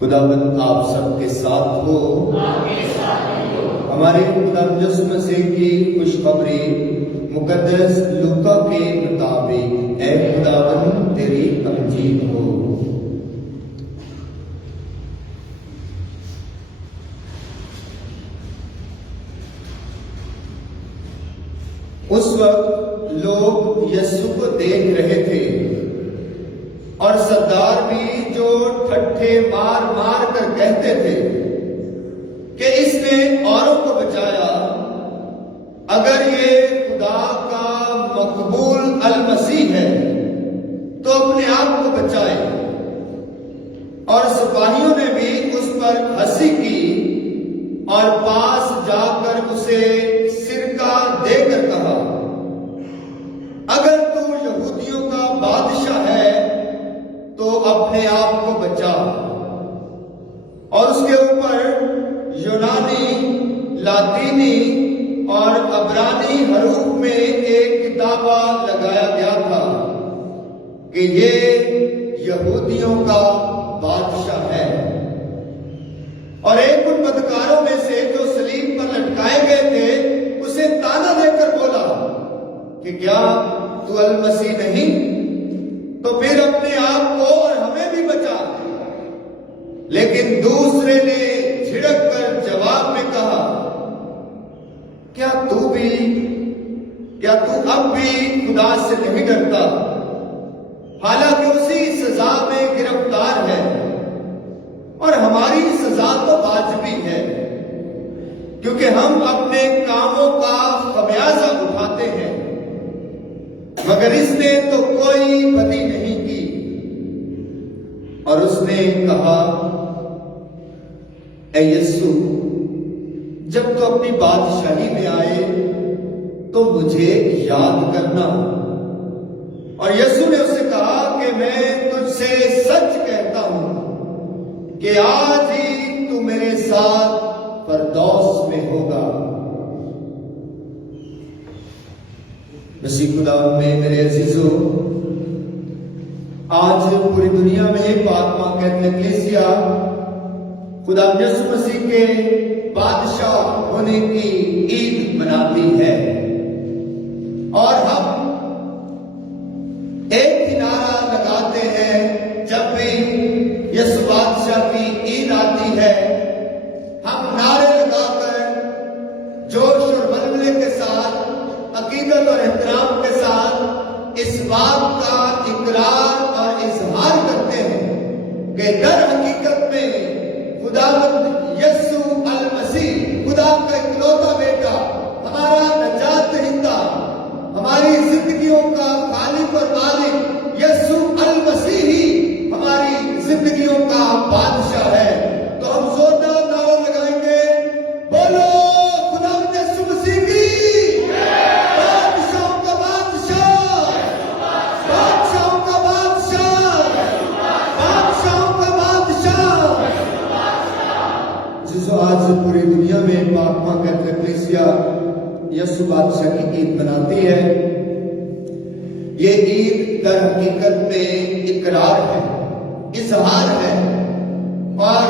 خداوند آپ سب کے ساتھ ہو۔ ہمارے خدا یسوع مسیح کی خوشخبری مقدس لوکا کے مطابق اے خداوند تیری تمجید ہو۔ اس وقت لوگ یسوع کو دیکھ رہے تھے اور سردار بھی جو ٹھٹھے مار مار کر کہتے تھے کہ اس نے اوروں کو بچایا، اگر یہ خدا کا مقبول المسیح ہے تو اپنے آپ کو بچائے۔ اور سپاہیوں نے بھی اس پر ہنسی کی اور پاس جا کر اسے سرکہ دے کر کہا، اگر تو یہودیوں کا بادشاہ ہے تو اپنے آپ کو بچا۔ اور اس کے اوپر یونانی، لاطینی اور عبرانی حروف میں ایک کتابہ لگایا گیا تھا کہ یہ یہودیوں کا بادشاہ ہے۔ اور ایک ان بدکاروں میں سے جو صلیب پر لٹکائے گئے تھے اسے تانا دے کر بولا کہ کیا تو المسیح نہیں؟ تو پھر اپنے آپ کو اور ہمیں بھی بچا۔ لیکن دوسرے نے جھڑک کر جواب میں کہا، کیا تو اب بھی خدا سے نہیں ڈرتا؟ حالانکہ اسی سزا میں گرفتار ہے اور ہماری سزا تو واجبی ہے، کیونکہ ہم اپنے کاموں کا خمیازہ اٹھاتے ہیں، مگر اس نے تو کوئی بدی نہیں کی۔ اور اس نے کہا، اے یسوع، جب تو اپنی بادشاہی میں آئے تو مجھے یاد کرنا۔ اور یسوع نے اسے کہا کہ میں تجھ سے سچ کہتا ہوں کہ آج ہی تو میرے ساتھ فردوس میں ہوگا۔ مسیح خدا میں میرے عزیزو، آج پوری دنیا میں یہ پاک ماں کیتھولک کلیسیا خدا یسوع مسیح کے بادشاہ ہونے کی عید مناتی ہے، اور ہم ایک ہی نعرہ لگاتے ہیں جب بھی یسوع بادشاہ کی عید آتی ہے۔ ہم نعرے لگا کر جوش اور ولولے کے ساتھ، عقیدت اور احترام کے ساتھ اس بات کا اقرار اور اظہار کرتے ہیں کہ در حقیقت میں خداوند یسوع المسیح، خدا کا اکلوتا بیٹا، ہمارا نجات دہندہ، ہماری زندگیوں کا خالق اور مالک یسوع المسیح ہی ہماری زندگیوں کا بادشاہ ہے۔ تو ہم زوردار نعرہ لگائیں گے، بولو خداوند یسوع مسیح کی بادشاہوں کا بادشاہ، بادشاہوں کا بادشاہ، بادشاہوں کا بادشاہ۔ جسو آج پوری دنیا میں پاک ماں کیتھولک کلیسیا یسوع بادشاہ کی عید مناتی ہے۔ یہ عید در حقیقت میں اقرار ہے، اظہار ہے اور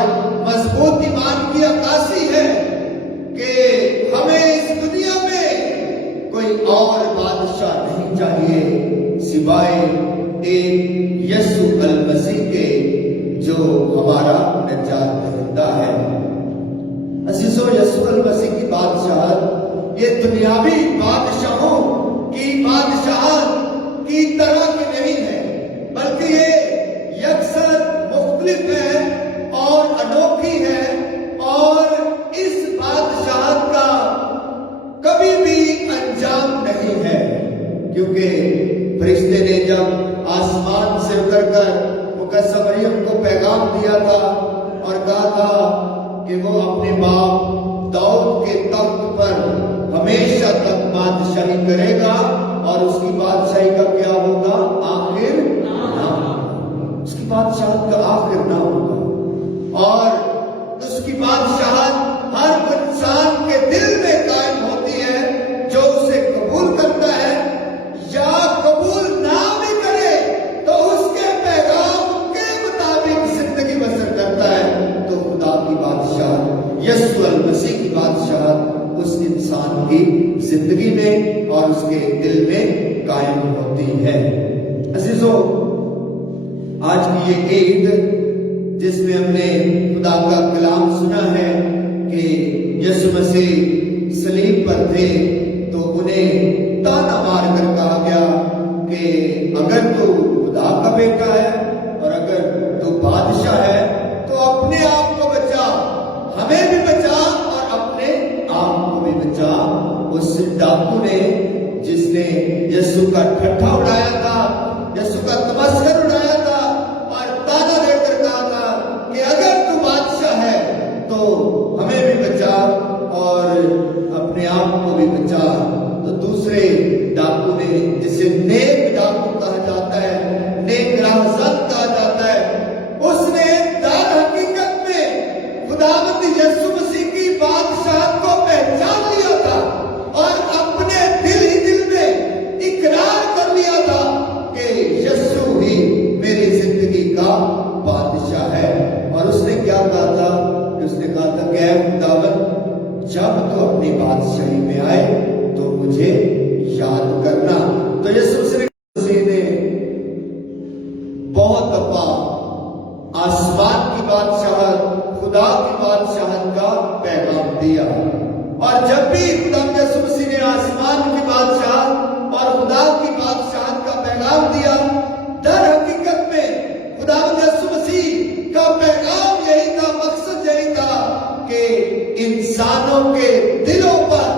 مضبوط ایمان کی عکاسی ہے کہ ہمیں اس دنیا میں کوئی اور بادشاہ نہیں چاہیے سوائے ایک یسوع المسیح کے جو ہمارا نجات دہندہ ہے۔ عزیزو، یسوع المسیح کی بادشاہت یہ دنیاوی بادشاہوں کی بادشاہت کی طرح کی نہیں ہے، بلکہ یہ یکسر مختلف ہے اور انوکھی ہے، اور اس بادشاہت کا کبھی بھی انجام نہیں ہے، کیونکہ فرشتے نے جب آسمان سے اتر کر مقدسہ مریم کو پیغام دیا تھا اور کہا تھا کہ وہ اپنے باپ داؤد کے تخت پر ہمیشہ تک بادشاہی کرے گا، اور اس کی بادشاہی کا کیا ہوگا؟ آخر نہ ہوگا۔ اس کی بادشاہت کا آخر نہ ہوگا، اور اس کی بادشاہت ہر انسان کے دل میں قائم ہوتی ہے جو اسے قبول کرتا ہے یا قبول نہ بھی کرے تو اس کے پیغام کے مطابق زندگی بسر کرتا ہے۔ زندگی میں اور اس کے دل میں قائم ہوتی ہے۔ عزیزو، آج کی یہ عید جس میں ہم نے خدا کا کلام سنا ہے کہ یسوع مسیح صلیب پر تھے تو انہیں تانا مار کر کہا گیا کہ اگر تو خدا کا بیٹا ہے اور اگر تو بادشاہ ہے تو اپنے آپ کو بچا، ہمیں بھی بچا اور اپنے آپ کو بھی بچا۔ اس ڈاکو نے جس نے یسوع کا ٹھٹھا اڑایا تھا، یسوع کا تمسخر اڑایا تھا اور تانا دے کر کہا تھا کہ اگر تو بادشاہ ہے تو ہمیں بھی بچا اور اپنے آپ کو بھی بچا، تو دوسرے ڈاکو نے جسے نیک ڈاکو کہا جاتا ہے، نیک راہزن کہا جاتا ہے، اس نے در حقیقت میں خداوند یسوع مسیح کی بادشاہت کو پہچان لیا تھا اور اپنے دل ہی دل میں اقرار کر لیا تھا کہ یسوع ہی میری زندگی کا بادشاہ ہے۔ اور اس نے کیا کہا تھا؟ اس نے کہا تھا کہ اے خداوند، جب تو اپنی بادشاہی میں آئے تو مجھے یاد کرنا۔ تو یسوع مسیح نے بہت دفعہ آسمان کی بادشاہت، خدا کی بادشاہت کا پیغام دیا، اور جب بھی خدا یسوع مسیح نے آسمان کی بادشاہت اور خدا کی بادشاہت کا پیغام دیا، در حقیقت میں خدا یسوع مسیح کا پیغام یہی تھا، مقصد یہی تھا کہ انسانوں کے دلوں پر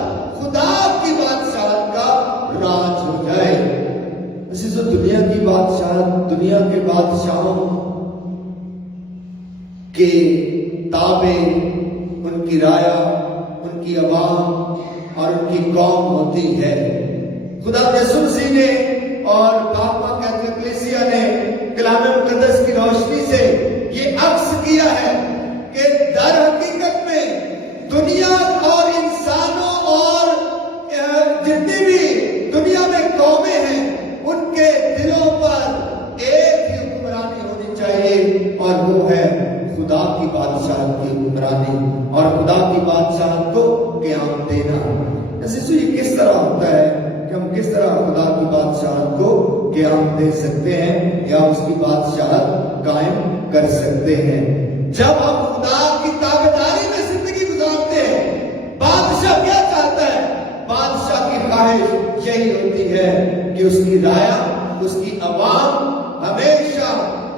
خدا کی بادشاہت کا راج ہو جائے۔ عزیزو، دنیا کی بادشاہت، دنیا کے بادشاہوں کے تابع ان کی رایا، ان کی عوام اور ان کی قوم ہوتی ہے۔ خدا یسوع مسیح نے اور پاپا کیتھولک کلیسیا نے کلام مقدس کی روشنی سے یہ عکس کیا ہے کہ در حقیقت میں دنیا اور انسانوں اور جتنی بھی دنیا میں قومیں ہیں، ان کے دلوں پر ایک ہی حکمرانی ہونی چاہیے، اور وہ ہے خدا کی بادشاہت کی حکمرانی اور خدا کی بادشاہت کو قیام دینا۔ عزیزو، یہ کس طرح ہوتا ہے کہ ہم کس طرح خدا کی بادشاہت کو قیام دے سکتے ہیں یا اس کی بادشاہت قائم کر سکتے ہیں؟ جب ہم خدا کی تابعداری میں زندگی گزارتے ہیں۔ بادشاہ کیا چاہتا ہے؟ بادشاہ کی خواہش یہی ہوتی ہے کہ اس کی رایا، اس کی عوام ہمیشہ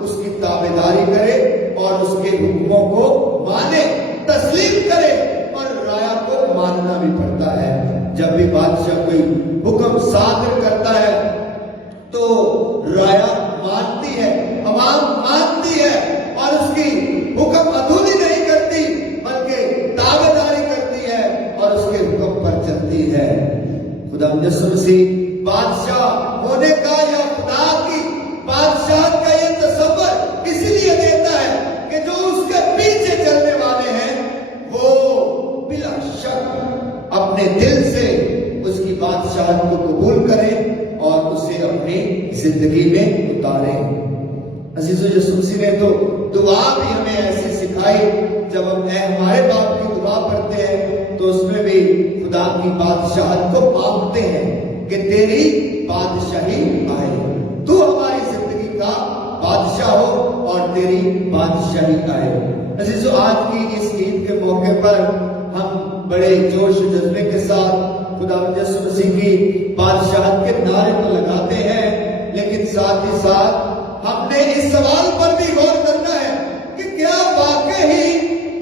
اس کی تابعداری کرے اور اس کے حکموں کو مانے، تسلیم کرے، اور رایا کو ماننا بھی پڑتا ہے۔ جب بھی بادشاہ کوئی حکم صادر کرتا ہے تو رایا مانتی ہے، عوام مانتی ہے اور اس کی حکم ادھوری نہیں کرتی بلکہ تابعداری کرتی ہے اور اس کے حکم پر چلتی ہے۔ خدا یسوع مسیح بادشاہ ہونے کا یا خدا کی بادشاہت کا یہ تصور اسی لیے دیتا ہے کہ جو اس کے پیچھے چلنے والے ہیں وہ بلا شک اپنے دل سے اس کی بادشاہت کو قبول کریں اور اسے اپنی زندگی میں اتاریں۔ عزیزو، یسوع مسیح نے تو دعا بھی ہمیں ایسی سکھائی، جب ہم اے ہمارے باپ کی دعا پڑھتے ہیں تو اس میں بھی خدا کی بادشاہت کو مانگتے ہیں کہ تیری بادشاہی آئے، تو ہماری زندگی کا بادشاہ ہو اور تیری بادشاہی آئے۔ عزیزو، آج کی اس عید کے موقع پر ہم بڑے جوش و جذبے کے ساتھ خدا یسوع مسیح کی بادشاہت کے نعرے تو لگاتے ہیں، لیکن ساتھ ہی ساتھ ہم نے اس سوال پر بھی غور کرنا ہے کہ کیا واقعی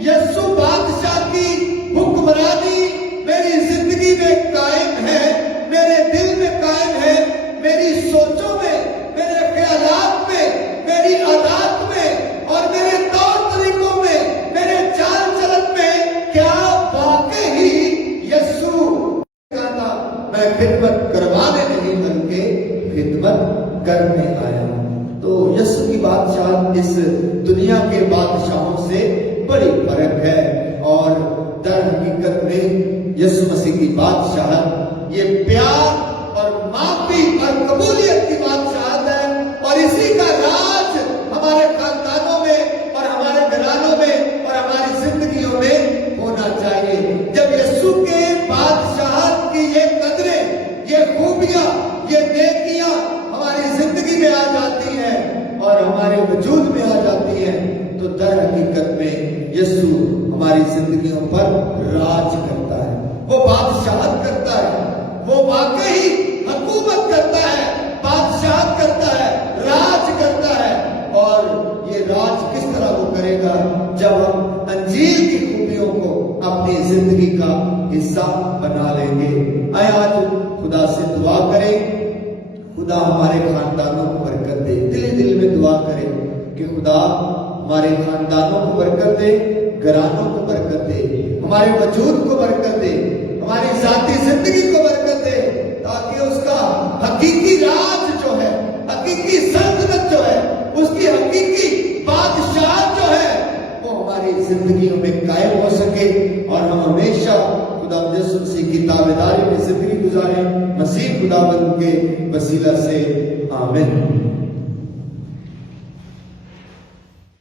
یسوع بادشاہ کی حکمرانی میری زندگی میں قائم ہے، میرے دل میں قائم ہے، میری سوچوں میں، میرے خیالات میں، میری عادات میں اور میرے طور طریقوں میں، میرے چال چلن میں؟ کیا واقعی یسوع کہتا میں خدمت کروانے نہیں بلکہ خدمت کرنے آیا؟ تو یسوع کی بادشاہت اس دنیا کے بادشاہوں سے بڑی فرق ہے، اور در حقیقت میں یسوع مسیح کی بادشاہت یہ پیار اور معافی اور قبولیت کی بادشاہت ہے، اور اسی کا راج ہمارے خاندانوں میں اور ہمارے گھرانوں میں اور ہماری زندگیوں میں ہونا چاہیے۔ جب یسوع کے بادشاہت کی یہ یسوع ہماری زندگیوں پر راج کرتا ہے، وہ بادشاہت کرتا ہے، وہ واقعی حکومت کرتا ہے، بادشاہت کرتا ہے، راج کرتا ہے۔ اور یہ راج کس طرح وہ کرے گا؟ جب ہم انجیل کی خوبیوں کو اپنی زندگی کا حصہ بنا لیں گے۔ آئے آج خدا سے دعا کریں، خدا ہمارے خاندانوں کو برکت دے۔ دل میں دعا کریں کہ خدا ہمارے خاندانوں کو برکت دے، گھرانوں کو برکت دے، ہمارے وجود کو برکت دے، ہماری ذاتی زندگی کو برکت دے، تاکہ اس کا حقیقی راج جو ہے، حقیقی سلطنت جو ہے، اس کی حقیقی بادشاہت جو ہے، وہ ہماری زندگیوں میں قائم ہو سکے اور ہم ہمیشہ خدا یسوع مسیح کی تابعداری میں زندگی گزاریں۔ مسیح خداوند کے وسیلہ سے آمین۔